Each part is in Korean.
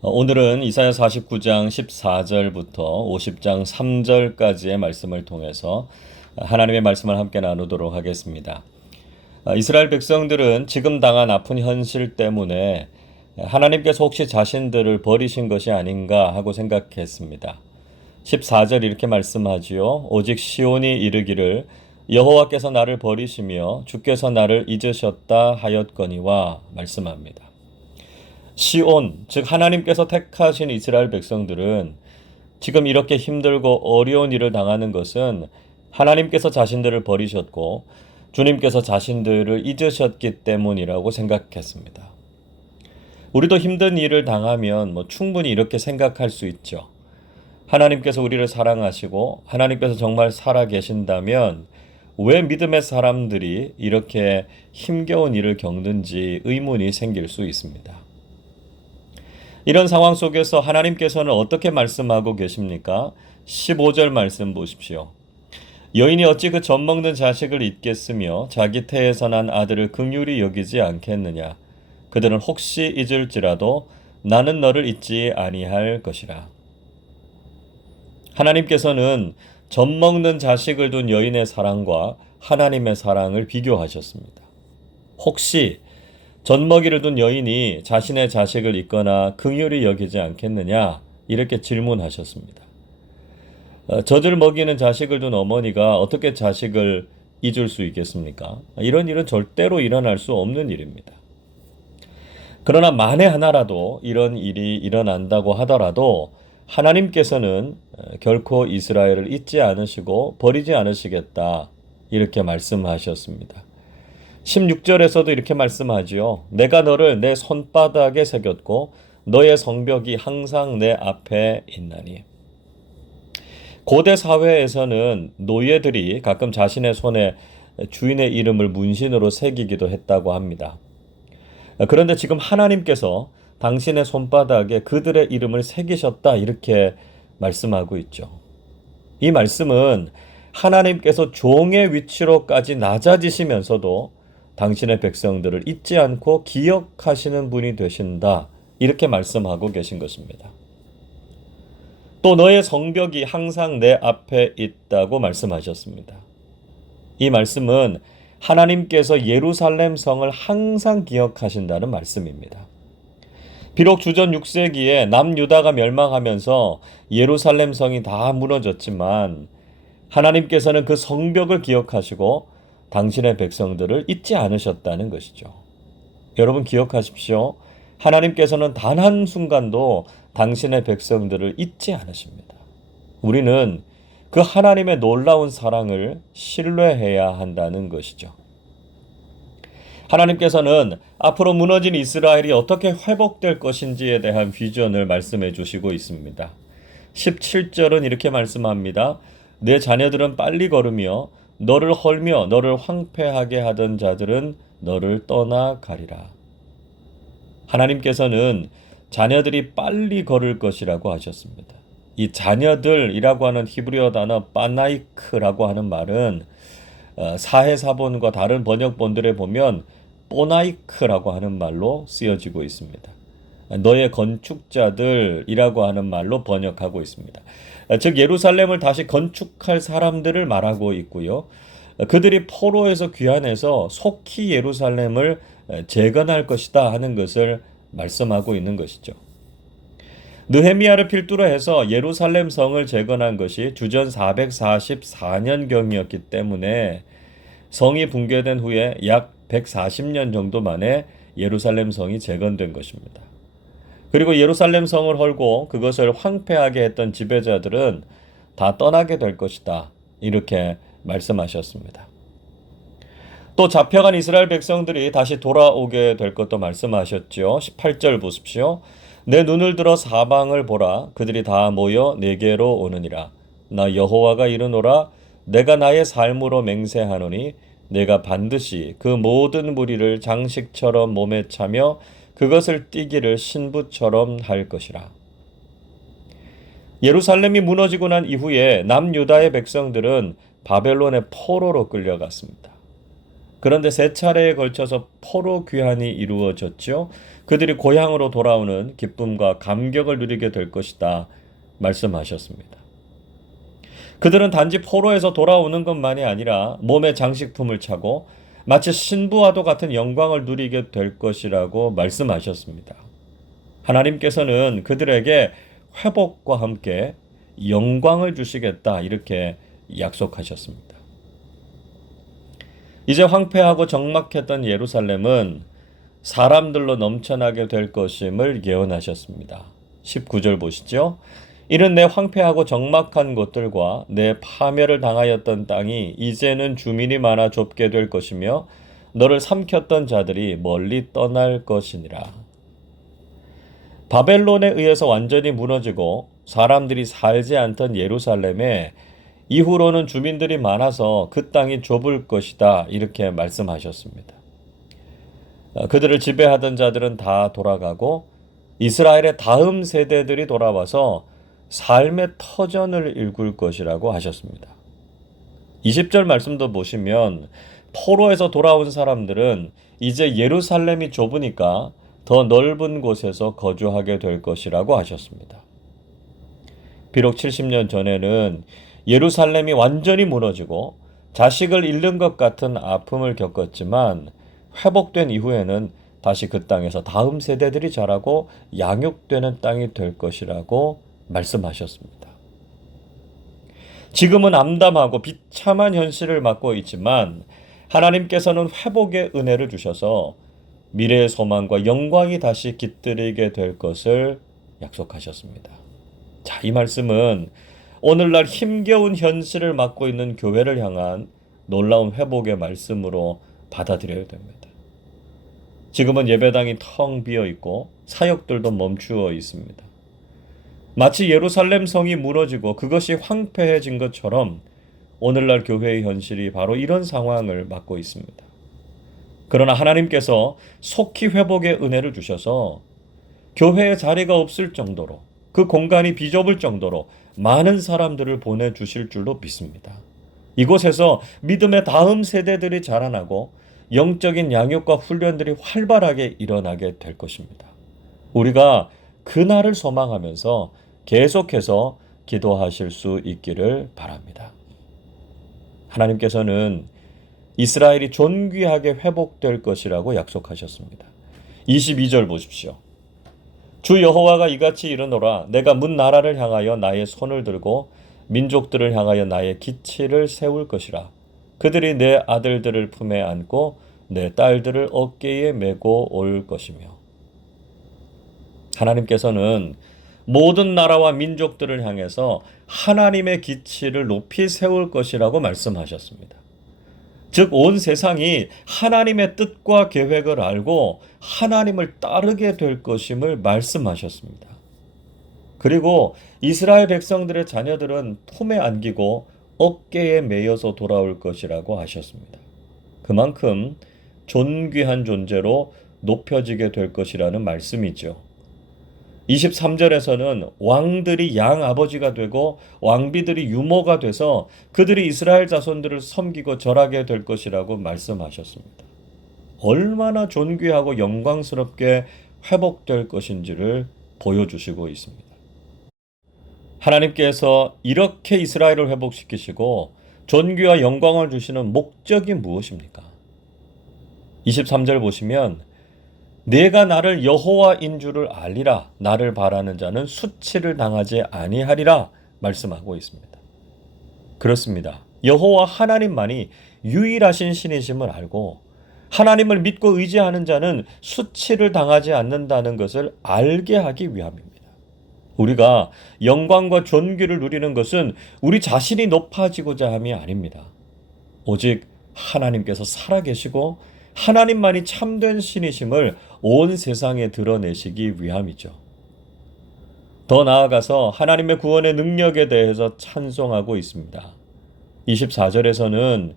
오늘은 이사야 49장 14절부터 50장 3절까지의 말씀을 통해서 하나님의 말씀을 함께 나누도록 하겠습니다. 이스라엘 백성들은 지금 당한 아픈 현실 때문에 하나님께서 혹시 자신들을 버리신 것이 아닌가 하고 생각했습니다. 14절 이렇게 말씀하지요. 오직 시온이 이르기를 여호와께서 나를 버리시며 주께서 나를 잊으셨다 하였거니와 말씀합니다. 시온, 즉 하나님께서 택하신 이스라엘 백성들은 지금 이렇게 힘들고 어려운 일을 당하는 것은 하나님께서 자신들을 버리셨고 주님께서 자신들을 잊으셨기 때문이라고 생각했습니다. 우리도 힘든 일을 당하면 충분히 이렇게 생각할 수 있죠. 하나님께서 우리를 사랑하시고 하나님께서 정말 살아 계신다면 왜 믿음의 사람들이 이렇게 힘겨운 일을 겪는지 의문이 생길 수 있습니다. 이런 상황 속에서 하나님께서는 어떻게 말씀하고 계십니까? 15절 말씀 보십시오. 여인이 어찌 그 젖먹는 자식을 잊겠으며 자기 태에서 난 아들을 긍휼히 여기지 않겠느냐. 그들은 혹시 잊을지라도 나는 너를 잊지 아니할 것이라. 하나님께서는 젖먹는 자식을 둔 여인의 사랑과 하나님의 사랑을 비교하셨습니다. 혹시 젖먹이를 둔 여인이 자신의 자식을 잊거나 긍휼히 여기지 않겠느냐? 이렇게 질문하셨습니다. 젖을 먹이는 자식을 둔 어머니가 어떻게 자식을 잊을 수 있겠습니까? 이런 일은 절대로 일어날 수 없는 일입니다. 그러나 만에 하나라도 이런 일이 일어난다고 하더라도 하나님께서는 결코 이스라엘을 잊지 않으시고 버리지 않으시겠다. 이렇게 말씀하셨습니다. 16절에서도 이렇게 말씀하지요. 내가 너를 내 손바닥에 새겼고 너의 성벽이 항상 내 앞에 있나니. 고대 사회에서는 노예들이 가끔 자신의 손에 주인의 이름을 문신으로 새기기도 했다고 합니다. 그런데 지금 하나님께서 당신의 손바닥에 그들의 이름을 새기셨다 이렇게 말씀하고 있죠. 이 말씀은 하나님께서 종의 위치로까지 낮아지시면서도 당신의 백성들을 잊지 않고 기억하시는 분이 되신다. 이렇게 말씀하고 계신 것입니다. 또 너의 성벽이 항상 내 앞에 있다고 말씀하셨습니다. 이 말씀은 하나님께서 예루살렘 성을 항상 기억하신다는 말씀입니다. 비록 주전 6세기에 남유다가 멸망하면서 예루살렘 성이 다 무너졌지만 하나님께서는 그 성벽을 기억하시고 당신의 백성들을 잊지 않으셨다는 것이죠. 여러분 기억하십시오. 하나님께서는 단 한순간도 당신의 백성들을 잊지 않으십니다. 우리는 그 하나님의 놀라운 사랑을 신뢰해야 한다는 것이죠. 하나님께서는 앞으로 무너진 이스라엘이 어떻게 회복될 것인지에 대한 비전을 말씀해 주시고 있습니다. 17절은 이렇게 말씀합니다. 내 자녀들은 빨리 걸으며 너를 헐며 너를 황폐하게 하던 자들은 너를 떠나가리라. 하나님께서는 자녀들이 빨리 걸을 것이라고 하셨습니다. 이 자녀들이라고 하는 히브리어 단어 빠나이크라고 하는 말은 사해사본과 다른 번역본들에 보면 뽀나이크라고 하는 말로 쓰여지고 있습니다. 너의 건축자들이라고 하는 말로 번역하고 있습니다. 즉 예루살렘을 다시 건축할 사람들을 말하고 있고요. 그들이 포로에서 귀환해서 속히 예루살렘을 재건할 것이다 하는 것을 말씀하고 있는 것이죠. 느헤미야를 필두로 해서 예루살렘 성을 재건한 것이 주전 444년경이었기 때문에 성이 붕괴된 후에 약 140년 정도 만에 예루살렘 성이 재건된 것입니다. 그리고 예루살렘 성을 헐고 그것을 황폐하게 했던 지배자들은 다 떠나게 될 것이다. 이렇게 말씀하셨습니다. 또 잡혀간 이스라엘 백성들이 다시 돌아오게 될 것도 말씀하셨죠. 18절 보십시오. 내 눈을 들어 사방을 보라. 그들이 다 모여 내게로 오느니라. 나 여호와가 이르노라. 내가 나의 삶으로 맹세하노니 내가 반드시 그 모든 무리를 장식처럼 몸에 차며 그것을 띠기를 신부처럼 할 것이라. 예루살렘이 무너지고 난 이후에 남유다의 백성들은 바벨론의 포로로 끌려갔습니다. 그런데 세 차례에 걸쳐서 포로 귀환이 이루어졌죠. 그들이 고향으로 돌아오는 기쁨과 감격을 누리게 될 것이다 말씀하셨습니다. 그들은 단지 포로에서 돌아오는 것만이 아니라 몸에 장식품을 차고 마치 신부와도 같은 영광을 누리게 될 것이라고 말씀하셨습니다. 하나님께서는 그들에게 회복과 함께 영광을 주시겠다 이렇게 약속하셨습니다. 이제 황폐하고 적막했던 예루살렘은 사람들로 넘쳐나게 될 것임을 예언하셨습니다. 19절 보시죠. 이는 내 황폐하고 적막한 곳들과 내 파멸을 당하였던 땅이 이제는 주민이 많아 좁게 될 것이며 너를 삼켰던 자들이 멀리 떠날 것이니라. 바벨론에 의해서 완전히 무너지고 사람들이 살지 않던 예루살렘에 이후로는 주민들이 많아서 그 땅이 좁을 것이다 이렇게 말씀하셨습니다. 그들을 지배하던 자들은 다 돌아가고 이스라엘의 다음 세대들이 돌아와서 삶의 터전을 일굴 것이라고 하셨습니다. 20절 말씀도 보시면 포로에서 돌아온 사람들은 이제 예루살렘이 좁으니까 더 넓은 곳에서 거주하게 될 것이라고 하셨습니다. 비록 70년 전에는 예루살렘이 완전히 무너지고 자식을 잃는 것 같은 아픔을 겪었지만 회복된 이후에는 다시 그 땅에서 다음 세대들이 자라고 양육되는 땅이 될 것이라고 말씀하셨습니다. 지금은 암담하고 비참한 현실을 맞고 있지만 하나님께서는 회복의 은혜를 주셔서 미래의 소망과 영광이 다시 깃들이게 될 것을 약속하셨습니다. 자, 이 말씀은 오늘날 힘겨운 현실을 맞고 있는 교회를 향한 놀라운 회복의 말씀으로 받아들여야 됩니다. 지금은 예배당이 텅 비어 있고 사역들도 멈추어 있습니다. 마치 예루살렘 성이 무너지고 그것이 황폐해진 것처럼 오늘날 교회의 현실이 바로 이런 상황을 맞고 있습니다. 그러나 하나님께서 속히 회복의 은혜를 주셔서 교회의 자리가 없을 정도로 그 공간이 비좁을 정도로 많은 사람들을 보내주실 줄로 믿습니다. 이곳에서 믿음의 다음 세대들이 자라나고 영적인 양육과 훈련들이 활발하게 일어나게 될 것입니다. 우리가 그날을 소망하면서 계속해서 기도하실 수 있기를 바랍니다. 하나님께서는 이스라엘이 존귀하게 회복될 것이라고 약속하셨습니다. 22절 보십시오. 주 여호와가 이같이 이르노라. 내가 문 나라를 향하여 나의 손을 들고 민족들을 향하여 나의 기치를 세울 것이라. 그들이 내 아들들을 품에 안고 내 딸들을 어깨에 메고 올 것이며. 하나님께서는 모든 나라와 민족들을 향해서 하나님의 기치를 높이 세울 것이라고 말씀하셨습니다. 즉, 온 세상이 하나님의 뜻과 계획을 알고 하나님을 따르게 될 것임을 말씀하셨습니다. 그리고 이스라엘 백성들의 자녀들은 품에 안기고 어깨에 매여서 돌아올 것이라고 하셨습니다. 그만큼 존귀한 존재로 높여지게 될 것이라는 말씀이죠. 23절에서는 왕들이 양 아버지가 되고 왕비들이 유모가 돼서 그들이 이스라엘 자손들을 섬기고 절하게 될 것이라고 말씀하셨습니다. 얼마나 존귀하고 영광스럽게 회복될 것인지를 보여주시고 있습니다. 하나님께서 이렇게 이스라엘을 회복시키시고 존귀와 영광을 주시는 목적이 무엇입니까? 23절 보시면 내가 나를 여호와인 줄을 알리라. 나를 바라는 자는 수치를 당하지 아니하리라 말씀하고 있습니다. 그렇습니다. 여호와 하나님만이 유일하신 신이심을 알고 하나님을 믿고 의지하는 자는 수치를 당하지 않는다는 것을 알게 하기 위함입니다. 우리가 영광과 존귀를 누리는 것은 우리 자신이 높아지고자 함이 아닙니다. 오직 하나님께서 살아계시고 하나님만이 참된 신이심을 온 세상에 드러내시기 위함이죠. 더 나아가서 하나님의 구원의 능력에 대해서 찬송하고 있습니다. 24절에서는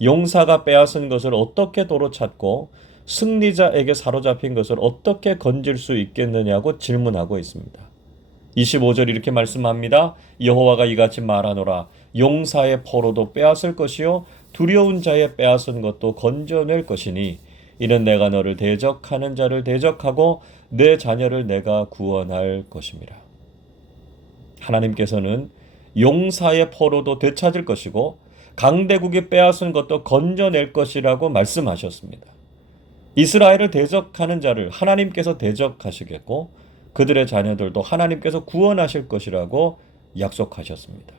용사가 빼앗은 것을 어떻게 도로 찾고 승리자에게 사로잡힌 것을 어떻게 건질 수 있겠느냐고 질문하고 있습니다. 25절 이렇게 말씀합니다. 여호와가 이같이 말하노라. 용사의 포로도 빼앗을 것이요 두려운 자의 빼앗은 것도 건져낼 것이니 이는 내가 너를 대적하는 자를 대적하고 내 자녀를 내가 구원할 것임이라. 하나님께서는 용사의 포로도 되찾을 것이고 강대국이 빼앗은 것도 건져낼 것이라고 말씀하셨습니다. 이스라엘을 대적하는 자를 하나님께서 대적하시겠고 그들의 자녀들도 하나님께서 구원하실 것이라고 약속하셨습니다.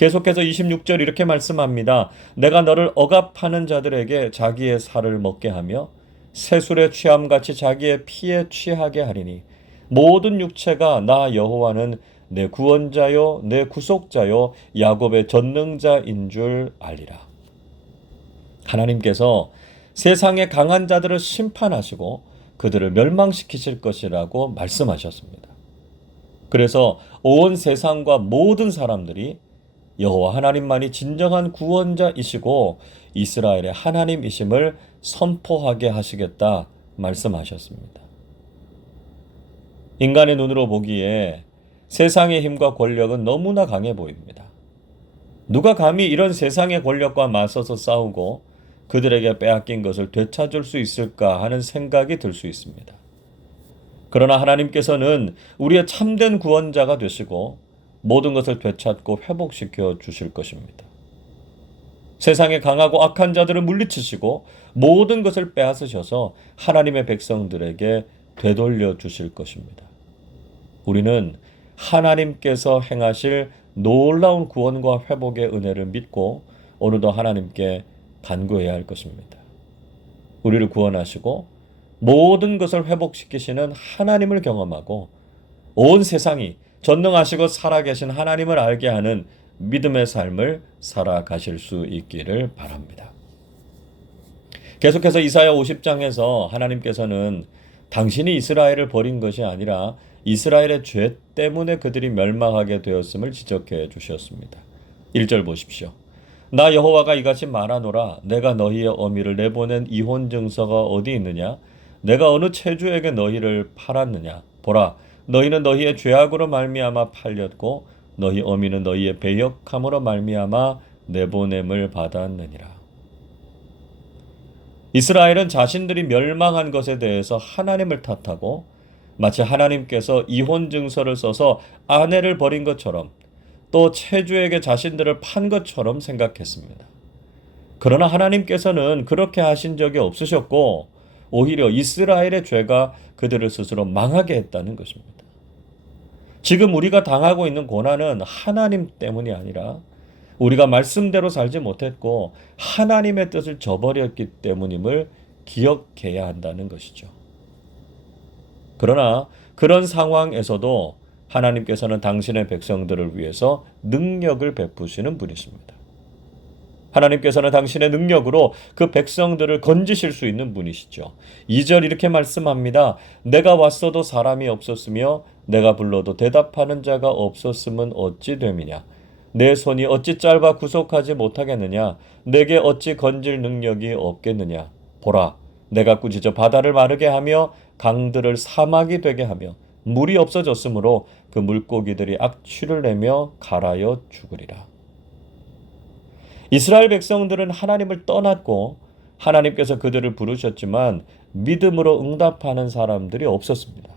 계속해서 26절 이렇게 말씀합니다. 내가 너를 억압하는 자들에게 자기의 살을 먹게 하며 새술의 취함같이 자기의 피에 취하게 하리니 모든 육체가 나 여호와는 내 구원자요 내 구속자요 야곱의 전능자인 줄 알리라. 하나님께서 세상의 강한 자들을 심판하시고 그들을 멸망시키실 것이라고 말씀하셨습니다. 그래서 온 세상과 모든 사람들이 여호와 하나님만이 진정한 구원자이시고 이스라엘의 하나님이심을 선포하게 하시겠다 말씀하셨습니다. 인간의 눈으로 보기에 세상의 힘과 권력은 너무나 강해 보입니다. 누가 감히 이런 세상의 권력과 맞서서 싸우고 그들에게 빼앗긴 것을 되찾을 수 있을까 하는 생각이 들 수 있습니다. 그러나 하나님께서는 우리의 참된 구원자가 되시고 모든 것을 되찾고 회복시켜 주실 것입니다. 세상에 강하고 악한 자들을 물리치시고 모든 것을 빼앗으셔서 하나님의 백성들에게 되돌려 주실 것입니다. 우리는 하나님께서 행하실 놀라운 구원과 회복의 은혜를 믿고 오늘도 하나님께 간구해야 할 것입니다. 우리를 구원하시고 모든 것을 회복시키시는 하나님을 경험하고 온 세상이 전능하시고 살아계신 하나님을 알게 하는 믿음의 삶을 살아가실 수 있기를 바랍니다. 계속해서 이사야 50장에서 하나님께서는 당신이 이스라엘을 버린 것이 아니라 이스라엘의 죄 때문에 그들이 멸망하게 되었음을 지적해 주셨습니다. 1절 보십시오. 나 여호와가 이같이 말하노라. 내가 너희의 어미를 내보낸 이혼 증서가 어디 있느냐? 내가 어느 체주에게 너희를 팔았느냐? 보라, 너희는 너희의 죄악으로 말미암아 팔렸고 너희 어미는 너희의 배역함으로 말미암아 내보냄을 받았느니라. 이스라엘은 자신들이 멸망한 것에 대해서 하나님을 탓하고 마치 하나님께서 이혼 증서를 써서 아내를 버린 것처럼 또 체주에게 자신들을 판 것처럼 생각했습니다. 그러나 하나님께서는 그렇게 하신 적이 없으셨고 오히려 이스라엘의 죄가 그들을 스스로 망하게 했다는 것입니다. 지금 우리가 당하고 있는 고난은 하나님 때문이 아니라 우리가 말씀대로 살지 못했고 하나님의 뜻을 저버렸기 때문임을 기억해야 한다는 것이죠. 그러나 그런 상황에서도 하나님께서는 당신의 백성들을 위해서 능력을 베푸시는 분이십니다. 하나님께서는 당신의 능력으로 그 백성들을 건지실 수 있는 분이시죠. 2절 이렇게 말씀합니다. 내가 왔어도 사람이 없었으며 내가 불러도 대답하는 자가 없었음은 어찌 됨이냐. 내 손이 어찌 짧아 구속하지 못하겠느냐. 내게 어찌 건질 능력이 없겠느냐. 보라, 내가 꾸짖어 바다를 마르게 하며 강들을 사막이 되게 하며 물이 없어졌으므로 그 물고기들이 악취를 내며 갈아여 죽으리라. 이스라엘 백성들은 하나님을 떠났고 하나님께서 그들을 부르셨지만 믿음으로 응답하는 사람들이 없었습니다.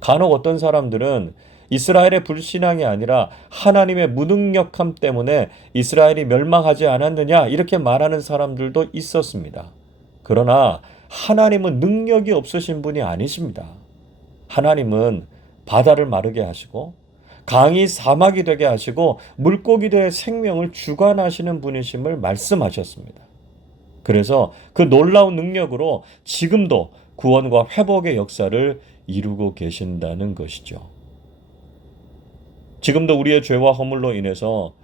간혹 어떤 사람들은 이스라엘의 불신앙이 아니라 하나님의 무능력함 때문에 이스라엘이 멸망하지 않았느냐 이렇게 말하는 사람들도 있었습니다. 그러나 하나님은 능력이 없으신 분이 아니십니다. 하나님은 바다를 마르게 하시고 강이 사막이 되게 하시고 물고기들의 생명을 주관하시는 분이심을 말씀하셨습니다. 그래서 그 놀라운 능력으로 지금도 구원과 회복의 역사를 이루고 계신다는 것이죠. 지금도 우리의 죄와 허물로 인해서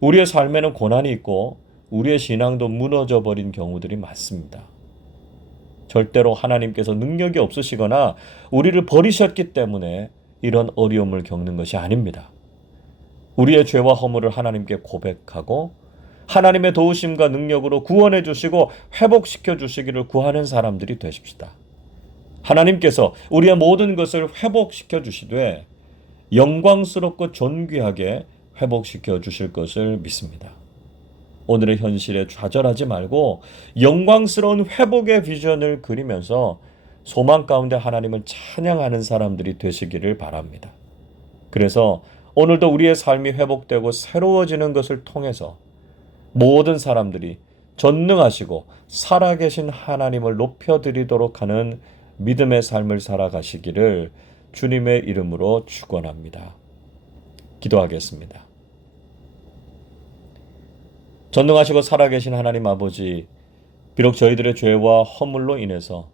우리의 삶에는 고난이 있고 우리의 신앙도 무너져 버린 경우들이 많습니다. 절대로 하나님께서 능력이 없으시거나 우리를 버리셨기 때문에 이런 어려움을 겪는 것이 아닙니다. 우리의 죄와 허물을 하나님께 고백하고 하나님의 도우심과 능력으로 구원해 주시고 회복시켜 주시기를 구하는 사람들이 되십시다. 하나님께서 우리의 모든 것을 회복시켜 주시되 영광스럽고 존귀하게 회복시켜 주실 것을 믿습니다. 오늘의 현실에 좌절하지 말고 영광스러운 회복의 비전을 그리면서 소망 가운데 하나님을 찬양하는 사람들이 되시기를 바랍니다. 그래서 오늘도 우리의 삶이 회복되고 새로워지는 것을 통해서 모든 사람들이 전능하시고 살아계신 하나님을 높여드리도록 하는 믿음의 삶을 살아가시기를 주님의 이름으로 축원합니다. 기도하겠습니다. 전능하시고 살아계신 하나님 아버지, 비록 저희들의 죄와 허물로 인해서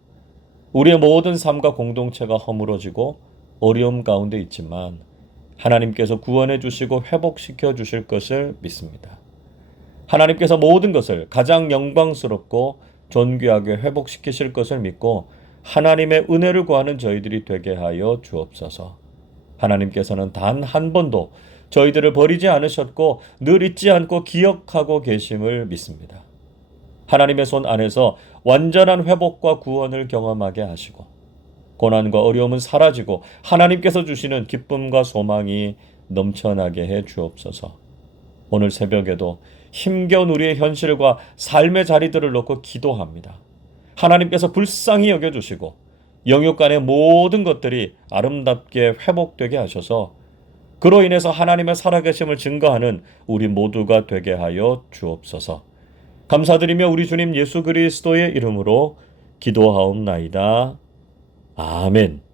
우리의 모든 삶과 공동체가 허물어지고 어려움 가운데 있지만 하나님께서 구원해 주시고 회복시켜 주실 것을 믿습니다. 하나님께서 모든 것을 가장 영광스럽고 존귀하게 회복시키실 것을 믿고 하나님의 은혜를 구하는 저희들이 되게 하여 주옵소서. 하나님께서는 단 한 번도 저희들을 버리지 않으셨고 늘 잊지 않고 기억하고 계심을 믿습니다. 하나님의 손 안에서 완전한 회복과 구원을 경험하게 하시고 고난과 어려움은 사라지고 하나님께서 주시는 기쁨과 소망이 넘쳐나게 해 주옵소서. 오늘 새벽에도 힘겨운 우리의 현실과 삶의 자리들을 놓고 기도합니다. 하나님께서 불쌍히 여겨주시고 영육 간의 모든 것들이 아름답게 회복되게 하셔서 그로 인해서 하나님의 살아계심을 증거하는 우리 모두가 되게 하여 주옵소서. 감사드리며 우리 주님 예수 그리스도의 이름으로 기도하옵나이다. 아멘.